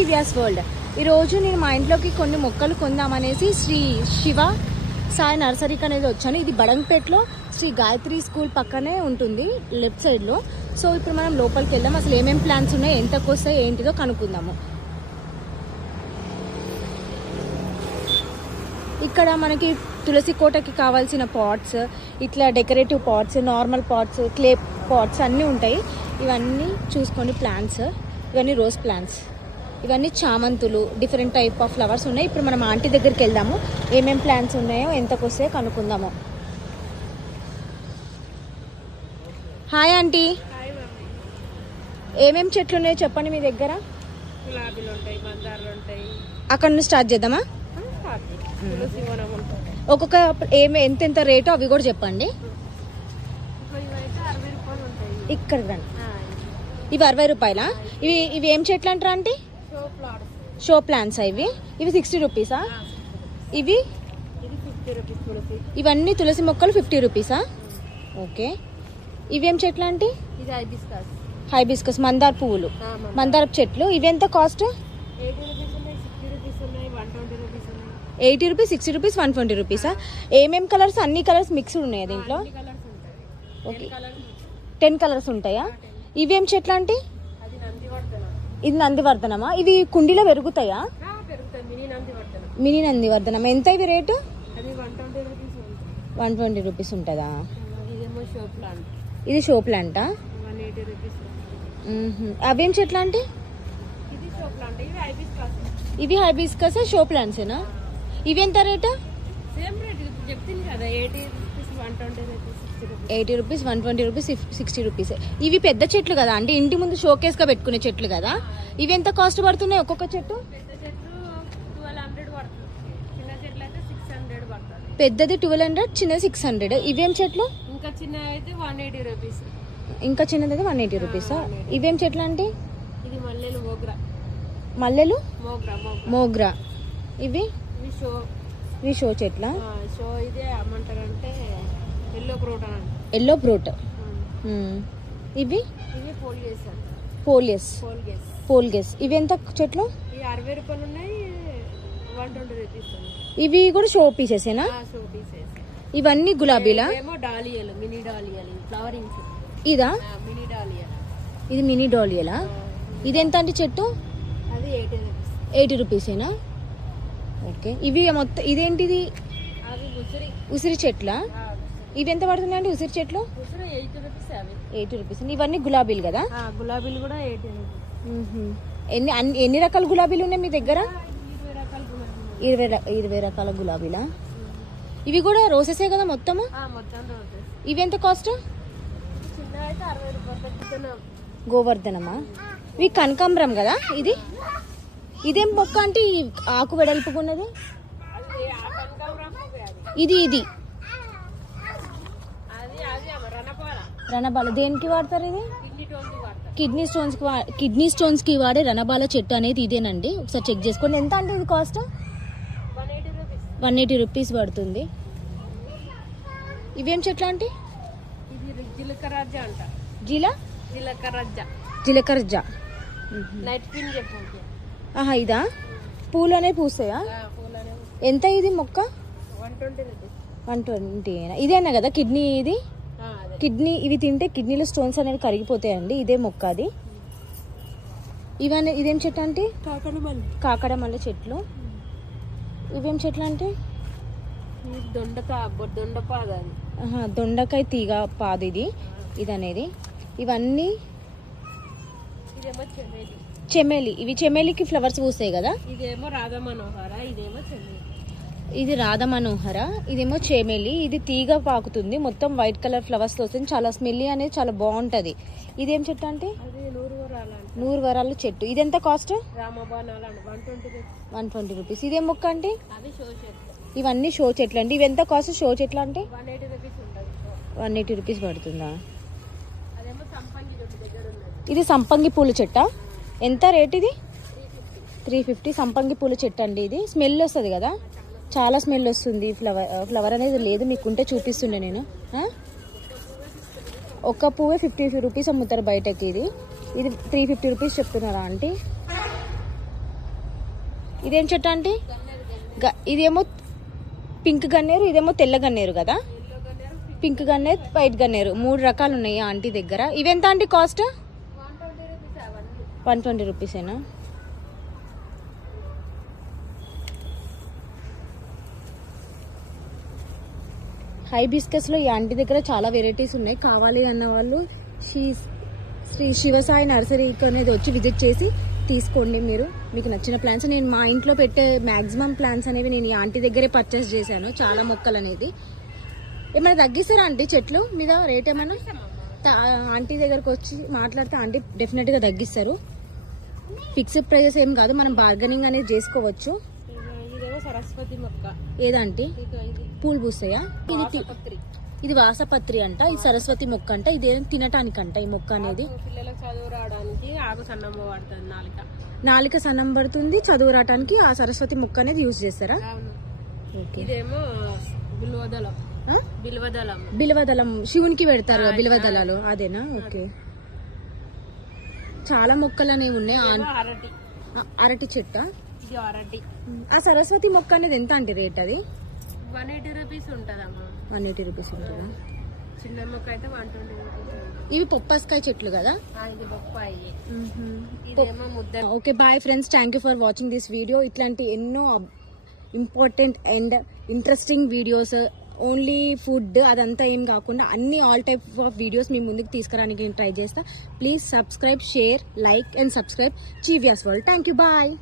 ఈవియాస్ world. ఈరోజు నేను మా ఇంట్లోకి కొన్ని మొక్కలు కొందామనేసి శ్రీ శివ సాయి నర్సరీకి అనేది వచ్చాను. ఇది బడంగపేటలో శ్రీ గాయత్రి స్కూల్ పక్కనే ఉంటుంది, లెఫ్ట్ సైడ్లో. సో ఇప్పుడు మనం లోపలికి వెళ్దాం, అసలు ఏమేమి ప్లాంట్స్ ఉన్నాయి, ఎంతకు వస్తాయి ఏంటిదో కనుక్కుందాము. ఇక్కడ మనకి తులసి కోటకి కావాల్సిన పాట్స్, ఇట్లా decorative pots, normal pots, clay pots అన్నీ ఉంటాయి. ఇవన్నీ చూసుకోండి ప్లాంట్స్. ఇవన్నీ రోజ్ ప్లాంట్స్, ఇవన్నీ చామంతులు, డిఫరెంట్ టైప్ ఆఫ్ ఫ్లవర్స్ ఉన్నాయి. ఇప్పుడు మనం ఆంటీ దగ్గరికి వెళ్దాము, ఏమేం ప్లాంట్స్ ఉన్నాయో ఎంతకు వస్తాయో కనుక్కుందాము. హాయ్ ఆంటీ, ఏమేం చెట్లు ఉన్నాయో చెప్పండి మీ దగ్గర. గులాబీలు ఉంటాయి, మందారాలు ఉంటాయి. అక్కడ నుంచి స్టార్ట్ చేద్దామా? ఒక్కొక్క ఎంత రేటు అవి కూడా చెప్పండి. ఇక్కడ రండి. ఇవి 60 రూపాయలా? ఇవి ఏం చెట్లు అంటారా ఆంటీ? Show plants. ఇవి 60 రూపీసా? ఇవి ఇవన్నీ తులసి మొక్కలు 50 రూపీసా? ఓకే. ఇవేం చెట్లు ఆంటీ? హైబిస్కస్ మందార పువ్వులు, మందార చెట్లు. ఇవి ఎంత కాస్ట్? 80 rupees, 60 rupees, 120 రూపీసా? ఏమేం కలర్స్? అన్ని కలర్స్ మిక్స్డ్ ఉన్నాయి దీంట్లో. ఓకే, 10 కలర్స్ ఉంటాయా? ఇవేం చెట్లు అంటే? ఇది నందివర్ధనమా? ఇవి కుండీలో పెరుగుతాయా? మినీ నందివర్ధనం. ఎంత ఇవి రేటు? 120 రూపీస్ ఉంటుందా? ఇది షో ప్లాంటా? అవేం చెట్లు అంటే? ఇవి హైబిస్కస్ షో ప్లాంట్సేనా? ఇవి ఎంత రేటు? 80 rupees, 120 rupees, 60 rupees. ఇవి పెద్ద చెట్లు కదా అంటే ఇంటి ముందు షోకేస్ గా పెట్టుకునే చెట్లు కదా. ఇవి ఎంత కాస్ట్ పడుతున్నాయి ఒక్కొక్క చెట్టు? పెద్దది 1200, చిన్నది 600. ఇవేం చెట్లు? ఇంకా చిన్నది అయితే 180 రూపీస్. ఇంకా చిన్నది అయితే 180 రూపీసా? ఇవేం చెట్లు అంటే? ఇది మల్లెలు, మోగ్రా. మల్లెలు, మోగ్రా. ఇవి షో చెట్ల. షో ఇదే ఏమంటారంటే ఎల్లో ఫ్రూట్. ఇవి పోల్గేస్. ఇవి ఎంత చెట్లు? 60 రూపాయలు ఉన్నాయి, 120 రూపీస్. ఇవి కూడా షో పీసెసేనా? ఇవన్నీ గులాబీలా? డాలియాలు, మినీ డాలియాలు, ఫ్లవరింగ్స్. ఇదా? Mini dahlia. ఇది మినీ డాలియాలా? ఇది ఎంత అంటే చెట్టు? అది 80 రూపీసేనా? ఓకే. ఇవి మొత్తం ఇదేంటిది? ఉసిరి చెట్ల. ఇవి ఎంత పడుతుంది అంటే ఉసిరి చెట్లు? 80 రూపీస్. ఇవన్నీ గులాబీలు కదా? గులాబీలు కూడా 80 రూపీస్. ఎన్ని రకాల గులాబీలు ఉన్నాయి మీ దగ్గర? 20 రకాల గులాబీలా? ఇవి కూడా రోసెసే కదా మొత్తము? ఇవి ఎంత కాస్ట్? గోవర్ధనమా? ఇవి కనకాంబరం కదా? ఇదేం మొక్క అంటే ఆకు వెడల్పుకున్నది? ఇది రణబాల. దేనికి వాడతారు ఇది? కిడ్నీ స్టోన్స్ కి వాడే రణబాల చెట్టు అనేది ఇదేనండి. ఒకసారి చెక్ చేసుకోండి. ఎంత అంటే ఇది కాస్ట్? 180 రూపీస్ పడుతుంది. ఇవేం చెట్లు అంటే? జీలకర్ర. ఆహా, ఇదా? పూలనే పూస్తాయా? ఎంత ఇది మొక్క? 120. ఇదేనా కదా కిడ్నీ? ఇవి తింటే కిడ్నీలో స్టోన్స్ అనేవి కరిగిపోతాయండి. ఇదే మొక్క అది. ఇదేం చెట్టు అంటే? కాకడమల్లి చెట్లు. ఇవేం చెట్లు అంటే? దొండకాయ తీగ పాదు ఇది అనేది. ఇవన్నీ చెమేలి. ఇవి చెమేలికి ఫ్లవర్స్ పూస్తాయి కదా? ఇదేమో రాధా మనోహర, ఇదేమో చెమేలి. ఇది రాధా మనోహర, ఇదేమో చెమేలి. ఇది తీగ పాకుతుంది, మొత్తం వైట్ కలర్ ఫ్లవర్స్ వస్తుంది. చాలా స్మెల్లీ అనేది చాలా బాగుంటది. ఇదేం చెట్టు అంటే? నూరు వరాల చెట్టు. ఇది ఎంత కాస్ట్? 120 రూపీస్. ఇదేం మొక్క అంటే? ఇవన్నీ షో చెట్లు అండి. ఇవి ఎంత కాస్ట్? షో చెట్లు అంటే 180 రూపీస్ పడుతుందా? ఇది సంపంగి పూల చెట్టా? ఎంత రేట్ ఇది? 350. సంపంగి పూల చెట్టు అండి. ఇది స్మెల్ వస్తుంది కదా, చాలా స్మెల్ వస్తుంది. ఫ్లవర్ అనేది లేదు, మీకుంటే చూపిస్తుండే నేను. ఒక్క పువ్వే 50 రూపీస్ అమ్ముతారు బయటకి. ఇది 350 రూపీస్ చెప్తున్నారా ఆంటీ? ఇదేం చెట్టు అంటే ఇదేమో పింక్ గన్నేరు, ఇదేమో తెల్ల గన్నేరు కదా. పింక్ గన్నేరు, వైట్ గన్నేరు 3 రకాలు ఉన్నాయి ఆంటీ దగ్గర. ఇవెంత ఆంటీ కాస్ట్? 120 రూపీసేనా? హైబిస్కస్లో ఈ ఆంటీ దగ్గర చాలా వెరైటీస్ ఉన్నాయి. కావాలి అన్న వాళ్ళు శ్రీ శివసాయి నర్సరీకి అనేది వచ్చి విజిట్ చేసి తీసుకోండి మీరు, మీకు నచ్చిన ప్లాంట్స్. నేను మా ఇంట్లో పెట్టే మ్యాక్సిమం ప్లాంట్స్ అనేవి నేను ఈ ఆంటీ దగ్గరే పర్చేస్ చేశాను. చాలా మొక్కలు అనేది. ఏమైనా తగ్గిస్తారా ఆంటీ చెట్లు మీద రేట్ ఏమైనా? ఆంటీ దగ్గరకు వచ్చి మాట్లాడితే ఆంటీ డెఫినెట్గా తగ్గిస్తారు. ఫిక్స్డ్ ప్రైజెస్ ఏం కాదు, మనం బార్గెనింగ్ అనేది చేసుకోవచ్చు. ఇదేమో సరస్వతి మొక్క. ఏదంటే పూలు పూస్తాయా? ఇది వాసపత్రి అంట, ఇది సరస్వతి మొక్క అంట. ఇదేం తినటానికంట ఈ మొక్క అనేది. పిల్లలకు చదువు రావడానికి ఆకు సన్నం పడుతుంది, నాలిక సన్నం పడుతుంది, చదువు రావడానికి ఆ సరస్వతి మొక్క అనేది యూజ్ చేస్తారా? ఇదేమో బిల్వదళం. బిల్వదళం శివునికి పెడతారు బిల్వదళాలు, అదేనా? ఓకే. చాలా మొక్కలు అనేవి ఉన్నాయి. అరటి చెట్ట. ఆ సరస్వతి మొక్క అనేది ఎంత అంటే రేట్? అది 180 రూపీస్ ఉంటదమ్మా. 180 రూపీస్ ఉంటుందా? చిన్న మొక్క అయితే 120 రూపీస్. ఇవి పొప్పస్కాయ చెట్లు కదా? ఇది బొప్పాయి. ఇదేమో ముద్ద. Okay bye friends, thank you for watching this video. ఇట్లాంటి ఎన్నో important and interesting videos, only food అదంతా ఏం కాకుండా అన్ని ఆల్ టైప్ ఆఫ్ వీడియోస్ మీ ముందుకు తీసుకురానికి నేను ట్రై చేస్తా. Please subscribe, share, like and subscribe Jeevias world. Thank you, bye.